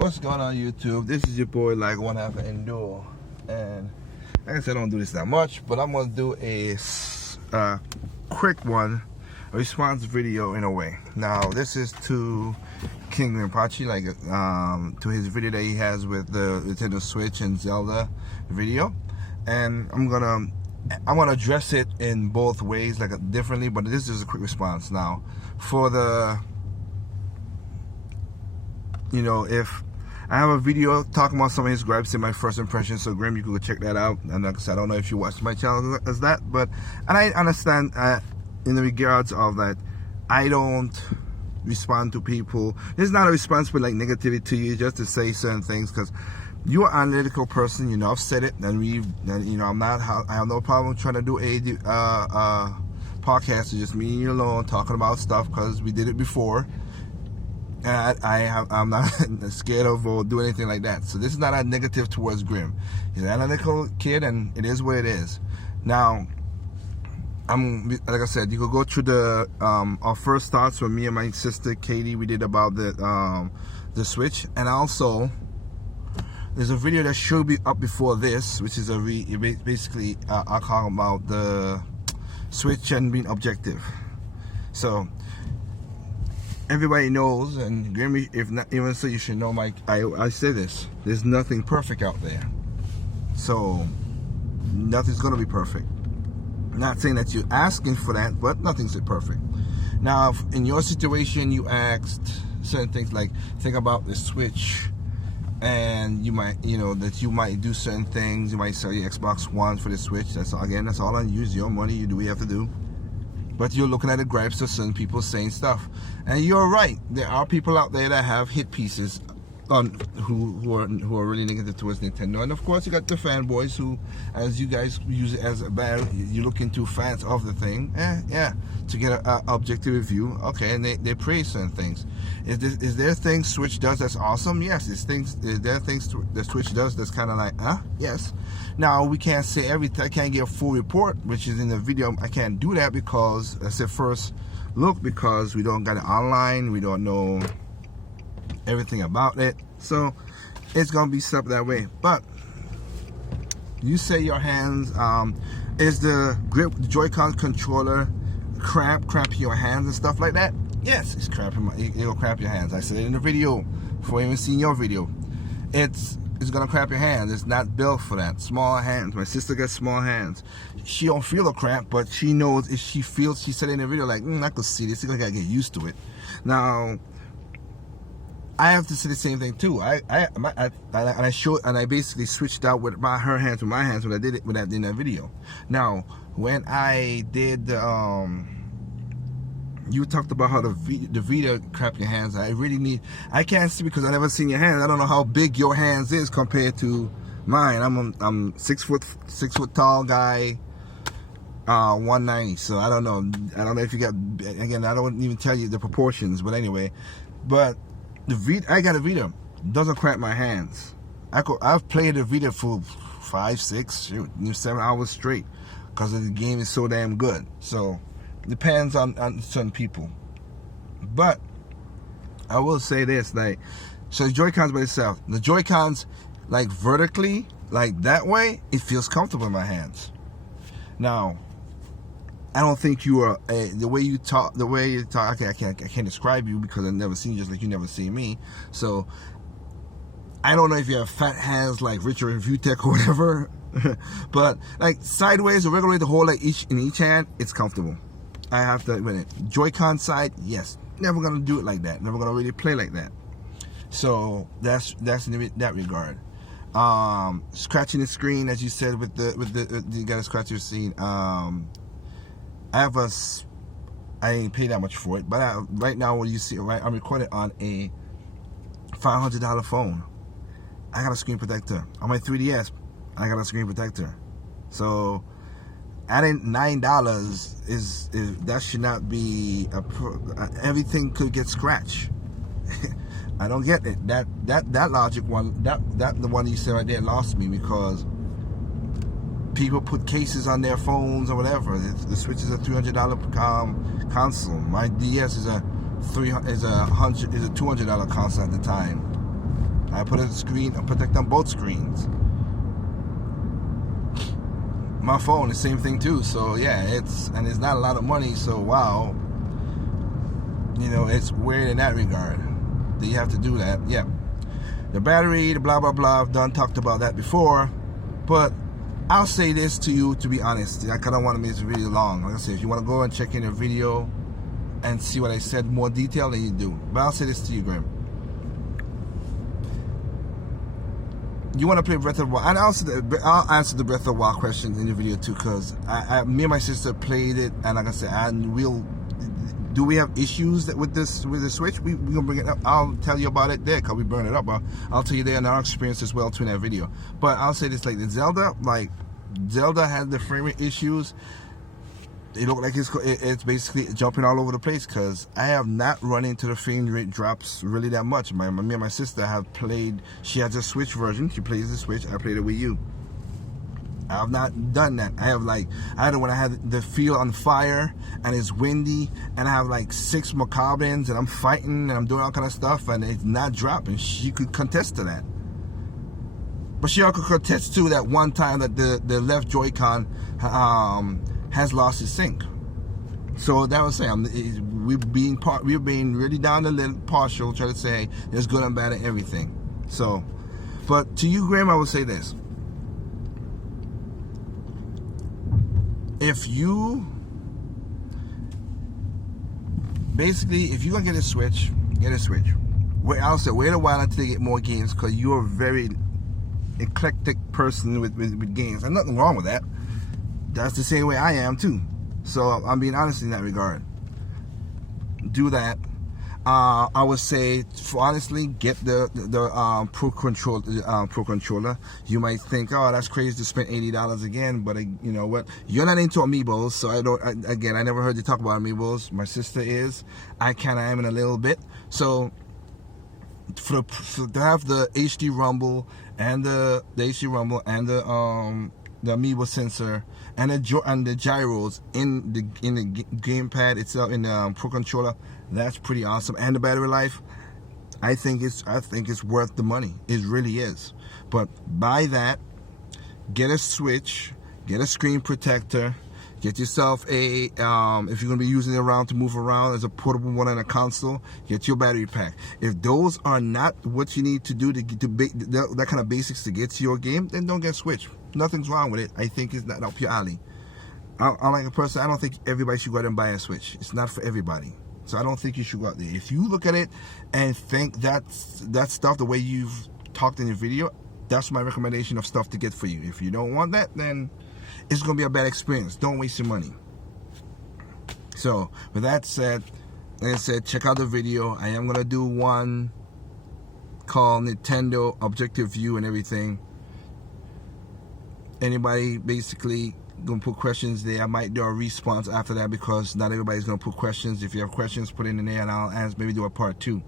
What's going on, YouTube? This is your boy, like one half of Endure, and like I said, I don't do this that much, but I'm gonna do a quick one, a response video in a way. Now, this is to King GRIMPACHI, like to his video that he has with the Nintendo Switch and Zelda video, and I'm gonna address it in both ways, like differently, but this is a quick response. Now, for the, you know, if I have a video talking about some of his gripes in my first impression, so Grim, you can go check that out. And like I said, I don't know if you watched my channel as that, but, and I understand in the regards of that, I don't respond to people. It's not a response with like negativity to you, just to say certain things, because you're an analytical person. You know, I've said it, and you know, I have no problem trying to do a podcast, just me and you alone talking about stuff, because we did it before. And I'm not scared of or do anything like that. So this is not a negative towards Grim. He's an analytical kid, and it is what it is. Now, like I said, you could go through the our first thoughts with me and my sister Katie. We did about the Switch, and also there's a video that should be up before this, which is basically I call about the Switch and being objective. So everybody knows, and Grimmy, if not even so, you should know I say this, there's nothing perfect out there. So nothing's gonna be perfect. Not saying that you're asking for that, but nothing's perfect. Now, if in your situation you asked certain things, like think about the Switch, and you might, you know, that you might do certain things. You might sell your Xbox One for the Switch. That's all on you. Use your money. You do what you have to do. But you're looking at the gripes of certain people saying stuff, and you're right. There are people out there that have hit pieces on who are really negative towards Nintendo, and of course you got the fanboys who, as you guys use it as a bad, you look into fans of the thing, yeah, to get an objective review. Okay, and they praise certain things. Is there things Switch does that's awesome? Yes. Is there things the Switch does that's kind of like, yes. Now, we can't say everything. I can't get a full report, which is in the video. I can't do that because I said first look, because we don't got it online. We don't know everything about it. So it's going to be stuff that way. But you say your hands, is the grip, the Joy-Con controller cramping your hands and stuff like that? Yes, it's cramping. It'll cramp your hands. I said it in the video before even seeing your video. It's gonna cramp your hands. It's not built for that. Small hands. My sister got small hands. She don't feel a cramp, but she knows if she feels. She said in the video like, I could see this. I gotta get used to it. Now, I have to say the same thing too. I basically switched out with her hands with my hands when I did it in that video. Now, when I did you talked about how the video cramp your hands. I can't see because I never seen your hands. I don't know how big your hands is compared to mine. I'm 6 foot tall guy, 190. So I don't know if you got, again, I don't even tell you the proportions, but anyway. But I got a video. It doesn't cramp my hands. I've played the video for 5, 6, 7 hours straight because the game is so damn good. So depends on certain people. But I will say this, like, so the Joy-Cons by itself, the Joy-Cons like vertically, like that way, it feels comfortable in my hands. Now, I don't think you are the way you talk. Okay, I can't describe you because I've never seen you, just like you never seen me. So I don't know if you have fat hands like Richard and Viewtech or whatever, but like sideways or regular way to hold like in each hand, it's comfortable. I have to admit it. Joy-Con side, yes, never gonna do it like that. Never gonna really play like that. So that's in that regard. Scratching the screen, as you said, with the you gotta scratch your screen. I ain't paid that much for it, but right now, what you see, right, I'm recording on a $500 phone. I got a screen protector on my 3DS. I got a screen protector. So adding $9 is that should not be everything could get scratched. I don't get it. That logic one, the one you said right there lost me, because people put cases on their phones or whatever. The Switch is a $300 console. My DS is a $200 console at the time. I put a screen and protect on both screens. My phone, the same thing too. So yeah, it's not a lot of money. So wow, you know, it's weird in that regard that you have to do that. Yeah, the battery, the blah blah blah. I've done talked about that before, but I'll say this to you, to be honest. I kind of want to make this really long. Like I said, if you want to go and check in the video and see what I said more detail, then you do. But I'll say this to you, Grim. You want to play Breath of the Wild, and I'll answer the Breath of the Wild questions in the video too, because me and my sister played it, and like I said, do we have issues with the Switch? We gonna bring it up. I'll tell you about it there, because we burn it up. I'll tell you there in our experience as well too in that video. But I'll say this, like the Zelda had the frame rate issues. It looked like it's basically jumping all over the place, because I have not run into the frame rate drops really that much. Me and my sister have played. She has a Switch version. She plays the Switch. I played the Wii U. I have not done that. I had when I had the field on fire and it's windy, and I have like 6 Macabrans and I'm fighting and I'm doing all kind of stuff, and it's not dropping. She could contest to that. But she also could contest to that one time that the left Joy-Con has lost its sync. So that was saying we're being really down the little partial, trying to say there's good and bad in everything. So, but to you, Graham, I would say this: if you're gonna get a Switch, get a Switch. I'll say wait a while until they get more games, because you're a very eclectic person with games. There's nothing wrong with that. That's the same way I am too. So I'm being honest in that regard. Do that. I would say, honestly, get the Pro Controller. You might think, oh, that's crazy to spend $80 again, but you know what? You're not into Amiibos, so I never heard you talk about Amiibos. My sister is. I kind of am in a little bit. So to have the HD Rumble and the Amiibo sensor and the gyros in the gamepad itself, in the Pro Controller, that's pretty awesome. And the battery life, I think it's worth the money. It really is. But buy that, get a Switch, get a screen protector, get yourself a if you're gonna be using it around to move around as a portable one on a console, get your battery pack. If those are not what you need to do to that kind of basics to get to your game, then don't get a Switch. Nothing's wrong with it. I think it's not up your alley. I'm like a person, I don't think everybody should go out and buy a Switch. It's not for everybody. So I don't think you should go out there. If you look at it and think that stuff the way you've talked in your video, that's my recommendation of stuff to get for you. If you don't want that, then it's going to be a bad experience. Don't waste your money. So with that said, like I said, check out the video. I am going to do one called Nintendo Objective View and everything. Anybody basically gonna put questions there, I might do a response after that, because not everybody's gonna put questions. If you have questions, put it in there and I'll ask, maybe do a part 2.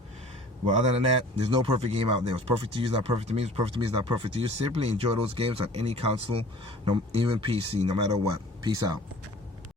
But other than that, there's no perfect game out there. What's perfect to you is not perfect to me. What's perfect to me is not perfect to you. Simply enjoy those games on any console, even PC, no matter what. Peace out.